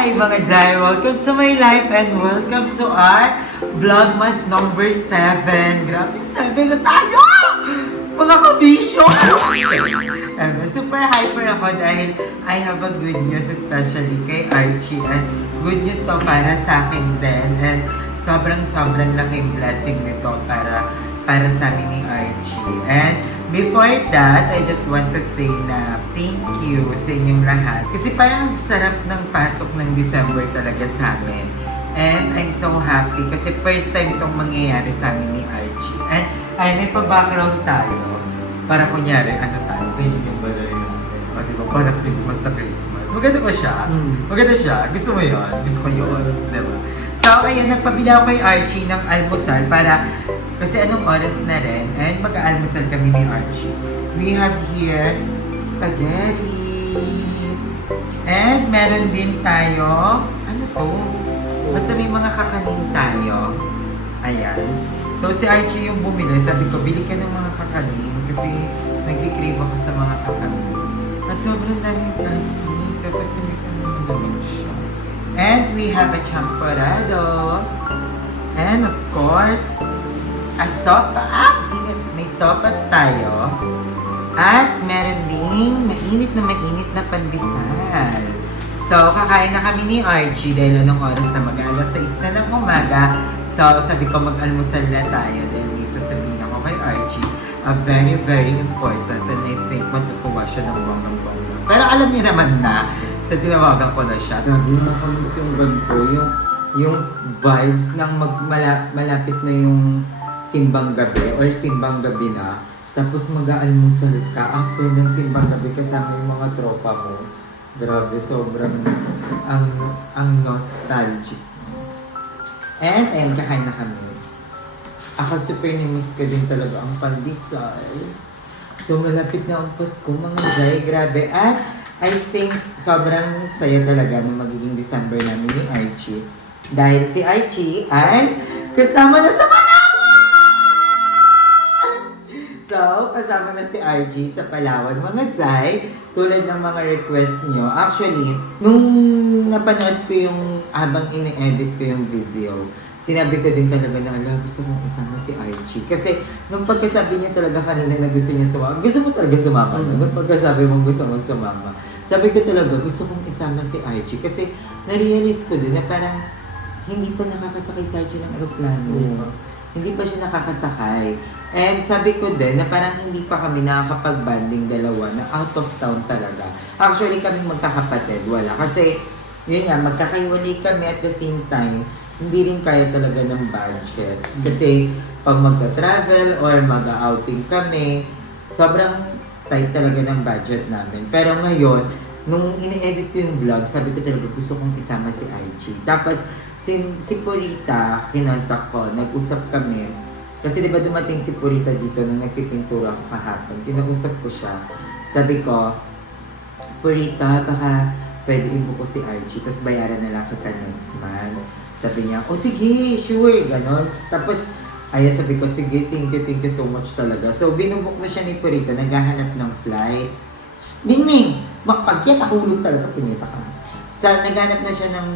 Hi mga Jai! Welcome to my life and welcome to our Vlogmas number 7. Grabe, 7 na tayo! Mga kabisyo! Super hyper ako dahil I have a good news especially kay Archie and good news to para sa akin din and sobrang laking blessing nito para sa amin ni Archie. And before that, I just want to say na thank you sa inyong lahat. Kasi parang sarap ng pasok ng December talaga sa amin. And I'm so happy kasi first time itong mangyayari sa amin ni Archie. And ay, may pa-background tayo. Para kunyari, ano tayo? Ganyan yung balay natin. O diba? Para Christmas na Christmas. Maganda ba siya? Maganda siya. Gusto mo yun? Gusto ko yun. Diba? So, ayan, nagpabila ko kay Archie ng almusal para kasi anong oras na rin and mag-aalmusal kami ni Archie. We have here spaghetti. And meron din tayo, ano to? Basta may mga kakanin tayo. Ayan. So si Archie yung bumili. Sabi ko, bili ka ng mga kakanin kasi nag-crave ako sa mga kakanin. At sobrang daming plastic. Dapat bili ka naman siya. And we have a champorado. And of course, a sopa. May sopas tayo. At meron ding mainit na pandesal. So, kakain na kami ni Archie dahil anong oras na mag-alas 6 na ng umaga. So, sabi ko mag-almusal na tayo dahil may sasabihin ako kay Archie. Very important and I think matutuwa siya ng bonggang-bongga. Pero alam niyo naman na, sa tinawagan ko na siya. Grabe na kamus yung bag ko, yung vibes ng malapit na yung simbang gabi or simbang gabi na. Tapos mag-aalmusal ka after ng simbang gabi kasama yung mga tropa mo. Grabe, sobrang ang nostalgic. And ayun, kakain na kami. Ako super nimiss ko din talaga ang pandesal. So malapit na ang Pasko mga Jai, grabe. At I think sobrang saya talaga ng magiging December namin ni Archie. Dahil si Archie ay kasama na sa Palawan! So, kasama na si Archie sa Palawan. Mga Jai, tulad ng mga request nyo. Actually, nung napanood ko yung habang ini-edit ko yung video, sinabi ko din talaga na, gusto kong isama si Archie. Kasi, nung pagkasabi niya talaga kanina na gusto niya sumama, gusto mo talaga sumama? Nung pagkasabi mo gusto mong sumama, sabi ko talaga, gusto kong isama si Archie. Kasi, na-realize ko din na parang, hindi pa nakakasakay si Archie ng aeroplano. Hindi pa siya nakakasakay. And sabi ko din na parang hindi pa kami nakakapag-banding dalawa na out of town talaga. Actually, kaming magkakapatid, wala. Kasi, yun nga, magkakaiwalay kami at the same time, hindi rin kaya talaga ng budget. Kasi pag magka-travel or mag-outing kami, sobrang tight talaga ng budget namin. Pero ngayon, nung ini-edit ko yung vlog, sabi ko talaga gusto kong isama si Archie. Tapos, si Purita, kinontak ko, nag-usap kami. Kasi diba dumating si Purita dito nung nagpipintura ko kahapon. Kinausap ko siya. Sabi ko, Purita, baka pwede ibuko si Archie, tapos bayaran na lang kita next month. Sabi niya, oh sige, sure, ganon. Tapos, ayun, sabi ko, sige, thank you so much talaga. So, binubok na siya ni Purita, naghahanap ng flight. Ming, makapagkita, hulog talaga, pinita ka. Naghanap na siya ng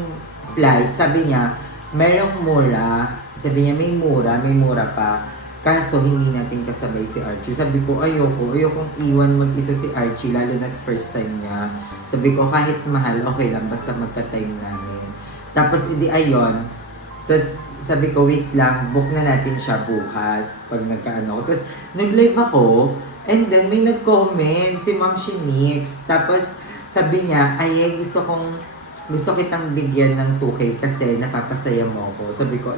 flight, sabi niya, merong mura. Sabi niya, may mura pa. Kaso, hindi natin kasabay si Archie. Sabi ko, ayokong iwan mag-isa si Archie, lalo na first time niya. Sabi ko, kahit mahal, okay lang, basta magka-time namin. Tapos, edi ayon. Tapos, sabi ko, wait lang, book na natin siya bukas, pag nagkaano ko. Tapos, nag-live ako, and then may nag-comment, si Ma'am Shinix. Tapos, sabi niya, gusto kitang bigyan ng 2K kasi napapasaya mo ako. Sabi ko,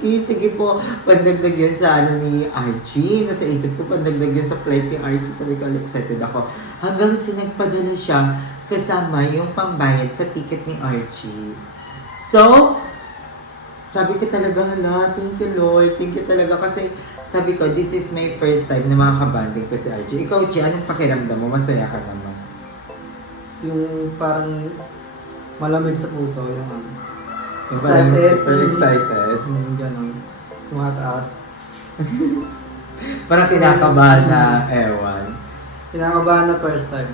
sige po, pandagdag yun sa ni Archie. Nasa isip ko, pandagdag yun sa flight ni Archie. Sabi ko, excited ako. Hanggang sinagpadala siya kasama yung pambayad sa ticket ni Archie. So, sabi ko talaga, thank you Lord, thank you talaga. Kasi sabi ko, this is my first time na makakabanding ko si Archie. Ikaw, Chi, anong pakiramdam mo? Masaya ka naman. Yung parang malamig sa puso, yung parang super excited. Ganon. Tumataas. Parang kinakabahan na ewan. Kinakabahan na first time.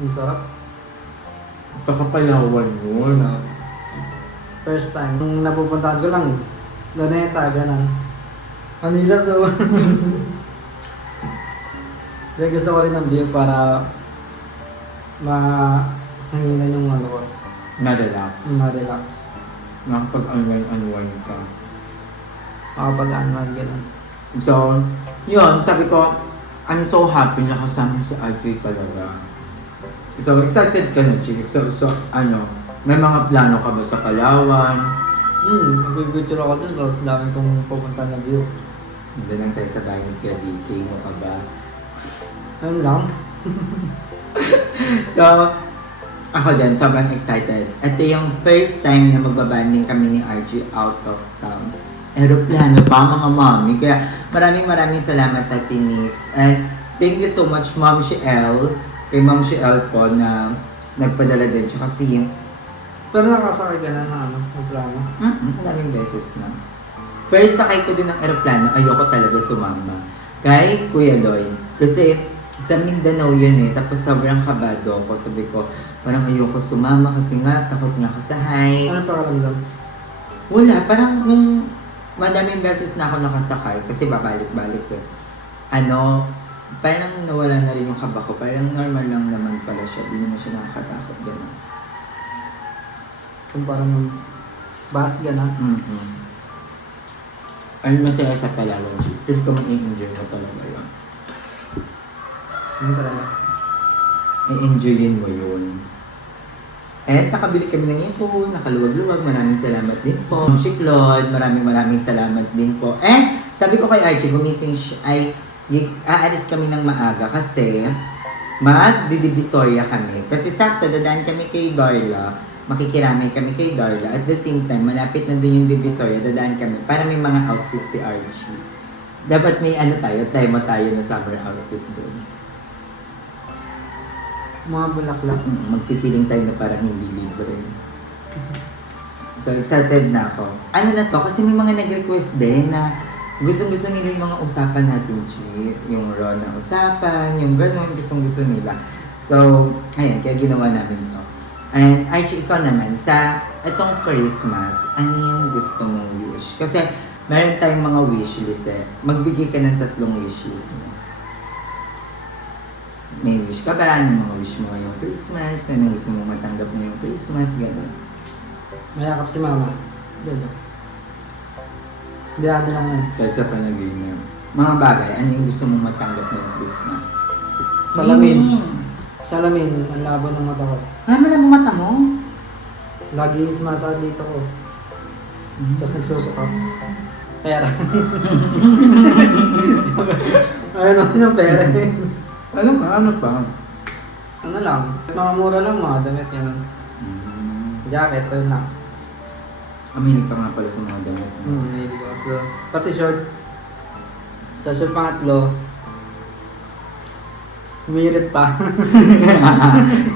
Ang sarap. Ito ka palawan mo na First time. Nung napupuntahan ko lang, Luneta, ganun. Manila, so... Kaya gusto ko rin ng view para mahanginan yung ano ko, Nadala. ma-relax. Nakapag-unwind ka. Makapag-unwind ganun. So, yun, sabi ko, I'm so happy na kasama si RJ talaga. So, excited ka na, Chick. So, ano, may mga plano ka ba sa Palawan? Mag-picture ako dun, tapos dami kong pupunta na view. Doon lang tayo sa bahay ni Kuya DK, mo ka ba? Ayun lang. So, ako din, sobrang excited. Ito yung first time na magbabanding kami ni RJ out of town. Aeroplano pa, mga mami. Kaya maraming salamat, Ate Nix. And thank you so much, Ma'am Shiel. Kay Ma'am Shiel po na nagpadala din. Tsaka si... Pero nakasakay ka na ng ano, ng plano. Maraming beses na. First sakay ko din ng aeroplano, ayoko talaga sumama. Kay Kuya Lloyd. Kasi sa Mindanao yun Tapos sobrang kabado ako. Sabi ko, parang ayoko sumama kasi nga, takot nga ako sa heights. Ano pakiramdam? Wala, parang nung madaming beses na ako nakasakay kasi babalik-balik ano, parang nawala na rin yung kaba ko. Parang normal lang naman pala siya. Di naman siya nakakatakot. Gano'n. Kung parang ng bus gano'n. Ay, masaya sa Palawan. Feel ko mag-i-enjoy mo talaga yun. Ano talaga? I-enjoyin mo yun. And nakabili kami ng info, nakaluwag-luwag. Maraming salamat din po. Si Claude, maraming salamat din po. And sabi ko kay Archie, gumising siya, aalis kami ng maaga kasi mag-divisoria kami. Kasi sakto, dadaan kami kay Darla. Makikiramay kami kay Darla. At the same time, malapit na dun yung Divisoria, dadaan kami para may mga outfit si Archie. Dapat may ano tayo, tema tayo na summer outfit dun. Mga bulaklak. Magpipiling tayo na parang hindi libre. So, excited na ako. Ano na to? Kasi may mga nag-request din na gustong-gusto nila yung mga usapan natin, Chi. Yung raw na usapan, yung ganun, gustong-gusto nila. So, ayun, kaya ginawa namin to. And Archie, ikaw naman, sa itong Christmas, ano yung gusto mong wish? Kasi meron tayong mga wishlist Magbigay ka ng 3 wishlist mo. May wish ka ba? Anong mga wish mo ngayong Christmas? Anong gusto mong matanggap ngayong Christmas? Gano'n. Mayakap si mama. Gano'n. Hindi natin lang yun. Kahit sa panaginip. Mga bagay, ano yung gusto mong matanggap ngayong Christmas? Salamin. Meaning. Salamin, ang labo ng mata ko. Ay, malang mata mo? Lagi sumasakit dito ko. Tapos nagsusukap. Pera. Ayun ako ng pera Ano pa? Ano pa? Ano lang, mga mura lang mga damit yun. Jacket, yun lang. Aminig ka nga pala sa mga damit mo. Hindi ko so, pati short. Tapos yung pangatlo, umirit pa.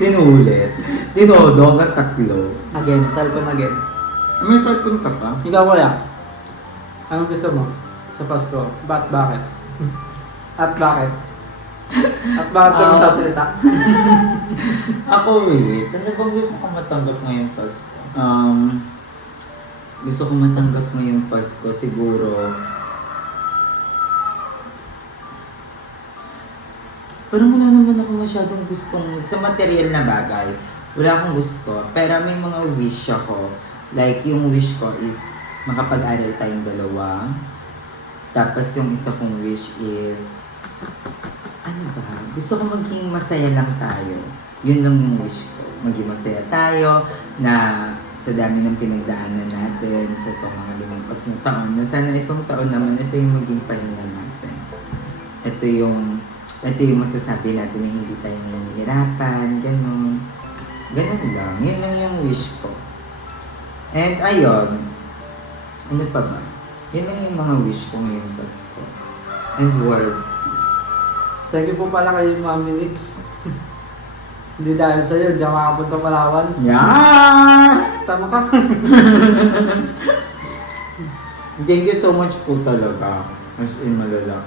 Sinulit. Dinodo hanggang 3. Again, cellphone again. May cellphone ka pa? Ikaw kuya, anong gusto mo sa Pasko? Bakit? At bakit? At bakit ka magsasalita? Ako wait, ano bang gusto ko matanggap ngayong Pasko? Gusto ko matanggap ngayong Pasko siguro. Parang wala naman ako masyadong gustong sa material na bagay. Wala akong gusto. Pero may mga wish ako. Like, yung wish ko is makapag-aral tayong 2. Tapos yung isa kong wish is ano ba? Gusto ko maging masaya lang tayo. Yun lang yung wish ko. Maging masaya tayo na sa dami ng pinagdaanan natin sa itong mga lumampas na taon. Na sana itong taon naman, ito yung maging pahinga natin. Ito yung masasabi natin na hindi tayo nahihirapan, gano'n. Ganun lang. Yun lang yung wish ko. And ayun, ano pa ba? Yun lang yung mga wish ko ngayong Pasko. And word. Thank you po pala kay Mami Nix. Hindi dahil sa'yo, hindi ako makapunta Palawan. Yeah! Sama ka. Thank you so much po talaga. As in, malala.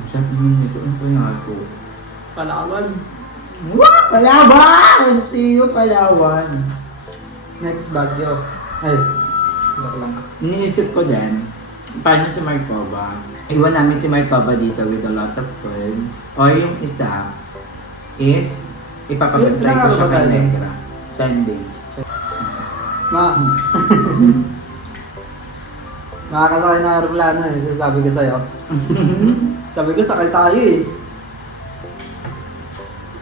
Ang sabi mo nito, ano kaya ito? Palawan. Wow! Palawan! See you, Palawan! Next Baguio. Ay, joke lang. Iniisip ko din, paano si Markova? Iwan namin si Markova dito with a lot of friends. Or yung isa is, ipapapantay ko siya kay Negra. 10 days. Makakasakay na aeroplano eh, sabi ko sa'yo. Sabi ko, sakay tayo eh.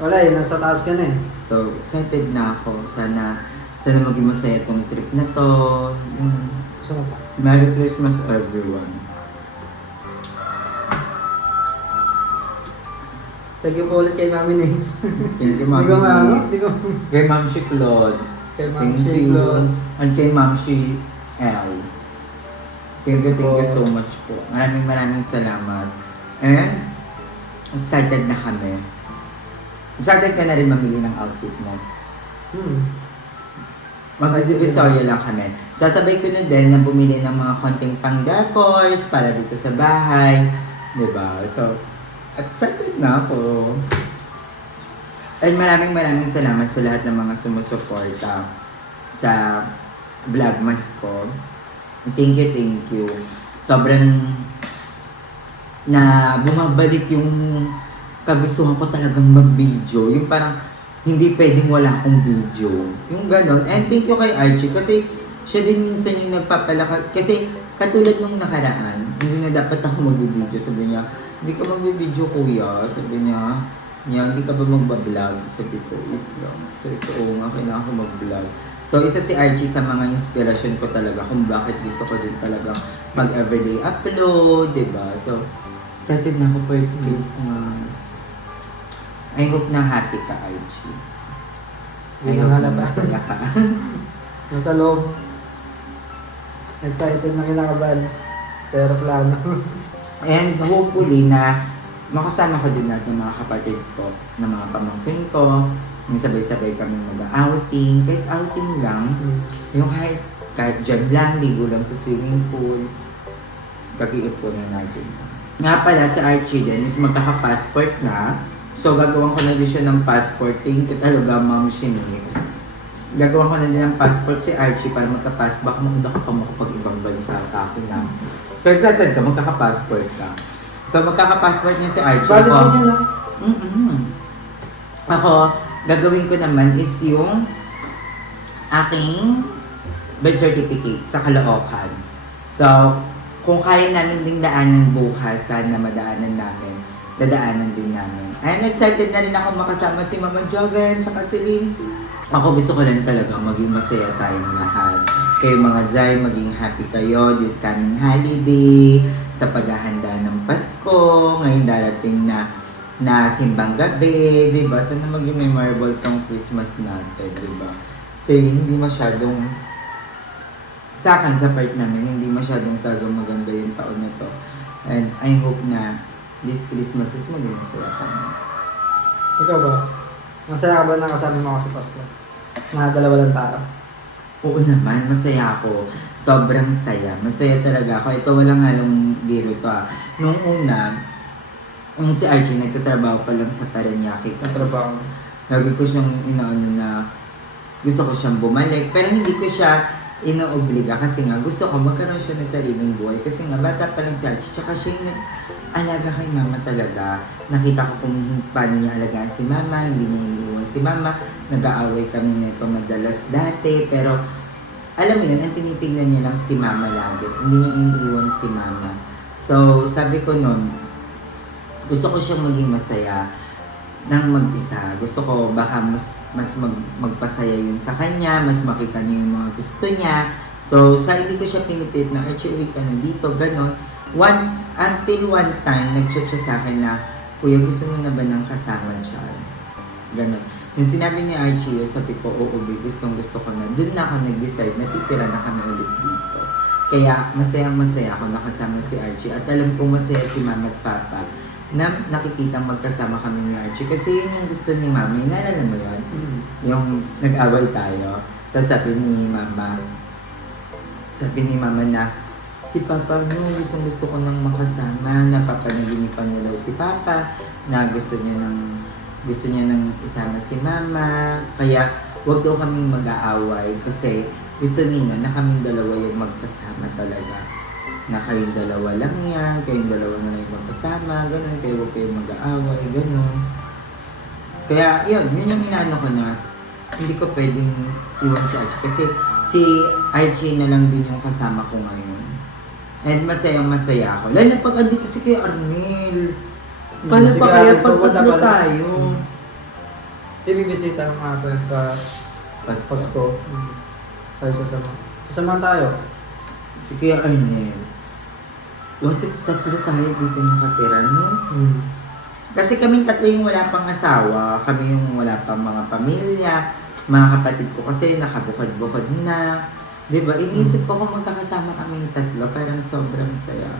Wala eh, nasa taas ka na eh. So, excited na ako. Sana maging masaya tong trip na to. Gusto mo pa? Merry Christmas everyone. Thank you po ulit kay Mami Nings. Thank you, Hindi Mami ko maano, Nix. hindi ko. Kay Ma'am si Claude. Kay Mami Thank you. Claude. And kay Ma'am si L. Thank you so much po. Maraming salamat. And, excited na kami. Excited ka na rin mamili ng outfit mo. Magdidivisoria lang kami. Sasabay ko na din na bumili ng mga konting pang-decors para dito sa bahay. Diba? So, excited na ako. And maraming salamat sa lahat ng mga sumusuporta sa vlogmas ko. Thank you. Sobrang na bumabalik yung kagustuhan ko talagang mag-video. Yung parang hindi pwedeng wala akong video. Yung ganon. And thank you kay Archie kasi siya din minsan yung nagpapalaka. Kasi katulad nung nakaraan, hindi na dapat ako mag-video. Sabi niya, hindi ka mag-video kuya. Sabi niya, hindi ka ba mag-vlog? Sabi ko, wait lang. Sabi ko, oo nga, kailangan ko mag-vlog. So, isa si Archie sa mga inspiration ko talaga kung bakit gusto ko din talaga mag-everyday upload, diba? So, excited na ako for Christmas. I hope na happy ka, Archie. I hope na masaya ka. Nasa loob. Excited na kinakabahan. Sa aeroplano. And hopefully na makasama ko din natin mga kapatid ko, na mga pamangkin ko, yung sabay-sabay kami mag-outing, kahit outing lang, yung kahit dyan lang, ligo lang sa swimming pool, pag-iipunan natin. Nga pala, si Archie din is magkaka-passport na. So, gagawan ko na din siya ng passport. Thank you talaga, Ma'am Shinix. Gagawan ko na din ng passport si Archie para magka-passport. Baka maganda ka pa makapag-ibang bansa sa akin lang. So, excited ka, magkaka-passport ka. So, magkaka-passport niya si Archie. Valid po niya na. Ako, gagawin ko naman is yung aking birth certificate sa Caloocan. So, kung kaya namin ding daanan bukas, sana madaanan namin. Dadaanan din namin. And excited na rin ako makasama si Mama Joven tsaka si Lindsay. Ako gusto ko lang talaga maging masaya tayong lahat. Kayo mga Zay, maging happy kayo this coming holiday, sa paghahanda ng Pasko, ngayon darating na simbang gabi, diba? Sana maging memorable tong Christmas natin, diba? Kasi hindi masyadong, sa akin, sa part namin, hindi masyadong talagang maganda yung taon na to. And I hope na this Christmas is maging masaya kami. Ikaw ba? Masaya ka ba na kasama mo ako sa Pasko? Nakadalawa lang tayo. Oo naman, masaya ako. Sobrang saya. Masaya talaga ako. Ito walang halong biro to ah. Nung una, si Archie nagtatrabaho pa lang sa Parañaque. Trabaho. Lagi ko siyang inaano na gusto ko siyang bumalik. Pero hindi ko siya inoobliga kasi nga gusto ko magkaroon siya ng sariling buhay. Kasi nga bata pa lang si Archie. Tsaka siya yung nag-alaga kay mama talaga. Nakita ko kung paano niya alagaan si mama. Hindi niya iniiwan si mama. Nag-aaway kami nito madalas dati. Pero alam mo yun, ang tinitignan niya lang si mama lagi. Hindi niya iniiwan si mama. So sabi ko nun, gusto ko siyang maging masaya nang mag-isa. Gusto ko baka mas magpasaya yun sa kanya, mas makita niya yung mga gusto niya. So, sa hindi ko siya pinipilit na, Archie, uwi ka na dito, gano'n. Until one time, nag-chat siya sa akin na, Kuya, gusto mo na ba ng kasama dyan? Gano'n. Yung sinabi ni Archie, sabi ko, oo, gusto ko na. Doon na ako nag-decide na titira na kami ulit dito. Kaya, masaya ako nakasama si Archie. At alam kong masaya si Mama at Papa na nakikita magkasama kami ni Archie. Kasi yun yung gusto ni Mami. Naalala mo yun? Yung nag-away tayo. Tapos sabi ni Mama na, si Papa mo, gusto ko nang makasama. Napapanaginipan niya daw si Papa. Na gusto niya nang isama si Mama. Kaya wag daw kaming mag-aaway kasi gusto nila na kaming dalawa yung magkasama talaga. Na kayong dalawa lang yan, kayong dalawa na lang yung magkasama, ganun, kayo huwag kayong mag-aaway, ganun. Kaya yun yung inaano ko na hindi ko pwedeng iwan si Archie kasi si Archie na lang din yung kasama ko ngayon. And masaya ako. Lalo na pag andito si Kuya Arnel. Paano Sige, pa kaya pag pupunta tatlo pala. tayo? Bibisita ng mga friends sa Pasko. Tayo sasama. Sasama tayo. Si Kuya Arnel. What if tatlo tayo dito nakatira, no? Kasi kaming tatlo yung wala pang asawa, kami yung wala pang mga pamilya, mga kapatid ko kasi nakabukod-bukod na. Diba? Iniisip ko kung magkakasama kaming tatlo, parang sobrang saya.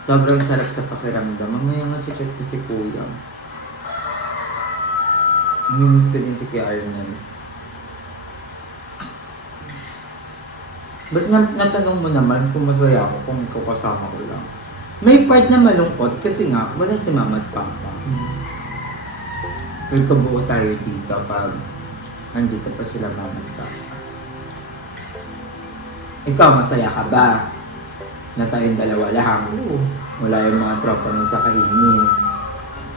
Sobrang sarap sa pakiramdam. Mamaya nga chat ko si Kuya. Namimiss ko din si Kuya Arnel. Ba't natanong mo naman kung masaya ako kung kakasama ko lang? May part na malungkot kasi nga, wala si Mama at Papa. May kabuo tayo dito pag andito pa sila Mama at Papa. Ikaw, masaya ka ba? Na tayong dalawa lang. Oo. Wala yung mga tropa mo sa kainin.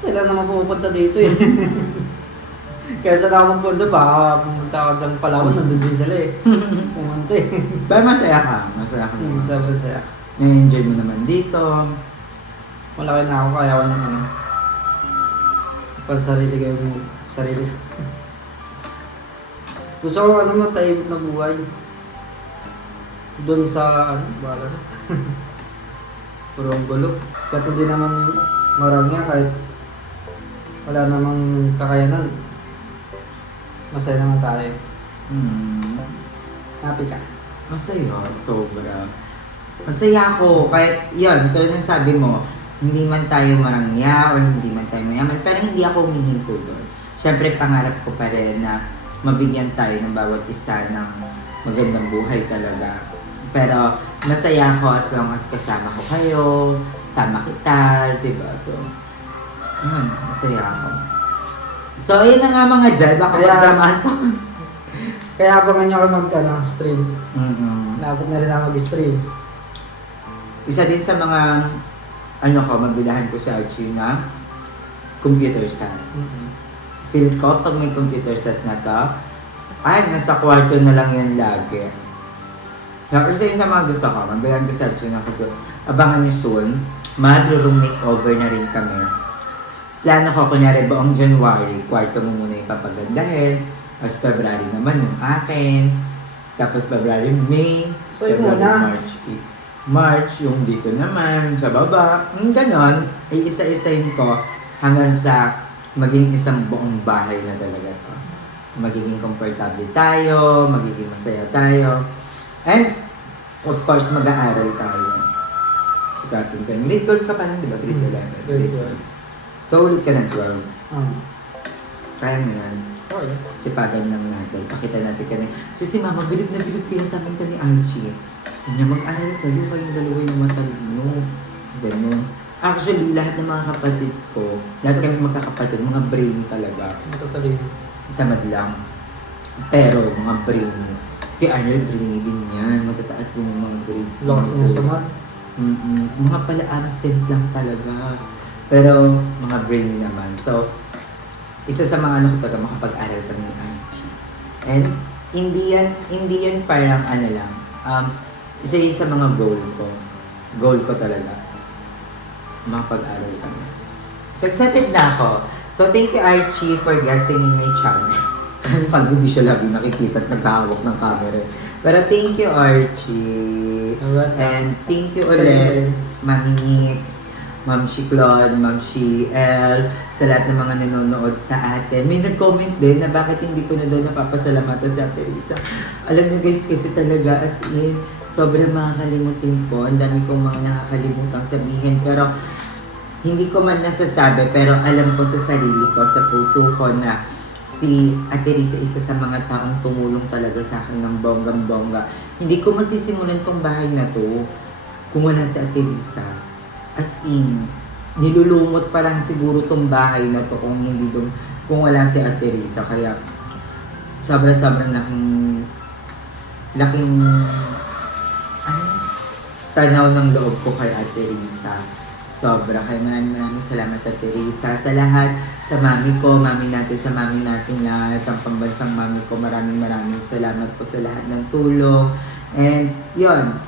Kailan naman pupunta dito eh. Kaya sa ako magpunta baka pumunta ako ng Palawan, nandun din sila eh. Pumunta eh. Ba, masaya ka? Masaya ka naman. Sabi saya. Na-enjoy mo naman dito. Malaki na ako, kaya ko naman eh. Pag sarili kayo mo, sarili. Gusto ko matahimik na buhay. Doon sa, bala na. Puro ang gulo. Kahit hindi naman marami kahit wala namang kakayanan. Masaya naman tayo. Happy ka. Masaya, sobra. Masaya ako, kahit yun, tulad ng sabi mo, hindi man tayo marangya or hindi man tayo mayaman, pero hindi ako humihinto doon. Siyempre, pangarap ko pa rin na mabigyan tayo ng bawat isa ng magandang buhay talaga. Pero masaya ako as long as kasama ko kayo, sama kita, diba? So, yun, masaya ako. So, ayun na nga mga dyan, baka Kaya- magdramahan pa. Kaya abangan niyo ako stream. Labot na rin ako mag-stream. Isa din sa mga, magbilahan ko sa Archie na computer set. Feel ko, pag may computer set na to, ay, nasa kwarto na lang yan lagi. Isa yun sa mga gusto ko, magbilahan ko sa Archie na computer. Abangan niyo soon, mag-room makeover na rin kami. Plano ko, kunyari, buong January, kwarto mo muna ipapagandahin. Tapos February naman yung akin. Tapos February, May. So, yun February, muna. March, yung dito naman, sa baba. Ganon. Ay isa-isahin ko hanggang sa maging isang buong bahay na talaga to. Magiging komportable tayo, magiging masaya tayo. And, of course, mag-aaral tayo. Sikapin ka. Grade 12 ka pa lang, di ba? Grade 11. Grade 12. So, ulit ka ng 12. Ah. Kaya mo yan. Okay. Sipagan lang natin. Pakita natin ka na. So, si Mama, bilib na bilib kaya sa amin ka ni Archie. Na mag-aral kayo, kayong dalawa yung matalino. Ganun. Actually, lahat ng mga kapatid ko, lahat kami magkakapatid, mga brainy talaga. Totally. Tamad lang. Pero, mga brainy. Sige, Arnold, brainy din yan. Matataas din yung mga grades. Lakas niya sa math. Mga pala absent lang talaga. Pero, mga brainy naman. So, isa sa mga ko talaga makapag-aral kami ni Archie. And, hindi yan parang lang. Isa yun sa mga goal ko. Goal ko talaga. Makapag-aral kami. So, excited na ako. So, thank you Archie for guesting in my channel. Pag hindi siya lagi nakikita at nagkahawak ng camera. Pero thank you Archie. Alright. And thank you ulit, Mami Nix, Ma'am Shi Claude, Ma'am Shi El, sa lahat ng mga nanonood sa atin. May nag-comment din na bakit hindi ko na daw napapasalamatan si Ate Risa. Alam niyo guys, kasi talaga as in, sobrang makakalimutin ko. Ang dami kong mga nakakalimutang sabihin. Pero hindi ko man nasasabi, pero alam ko sa sarili ko, sa puso ko na si Ate Risa isa sa mga taong tumulong talaga sa akin ng bonggang-bongga. Hindi ko masisimulan tong bahay na to kung wala si Ate Risa. As in, nilulumot pa lang siguro tong bahay na to kung hindi kung wala si Ate Risa. Kaya, sobrang laking ano, tanaw ng loob ko kay Ate Risa. Sobra. Kaya maraming salamat Ate Risa sa lahat. Sa mami ko, mami natin lahat. Ang pambansang mami ko, maraming salamat po sa lahat ng tulong. And yun,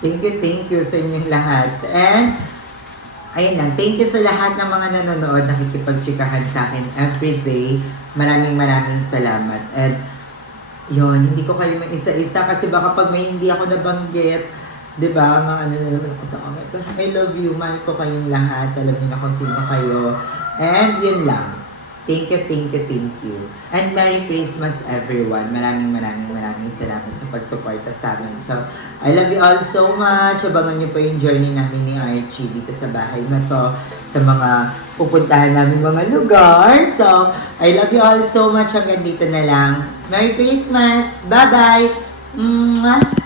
thank you sa inyong lahat. And ayun lang, thank you sa lahat ng mga nanonood, nakikipagtsikahan sa akin everyday. Maraming salamat. And yun, hindi ko kayo mag-isa-isa kasi baka pag may hindi ako nabanggit, diba, mga ano na naman ako sa comment. But I love you, mahal ko kayong lahat. Alam niyo na kung sino kayo. And yun lang. Thank you. And Merry Christmas everyone. Maraming salamat sa pagsuporta sa amin. So, I love you all so much. Abangan niyo po yung journey namin ni Archie dito sa bahay na to. Sa mga pupuntahan namin mga lugar. So, I love you all so much. Hanggang dito na lang. Merry Christmas! Bye-bye! Mwah!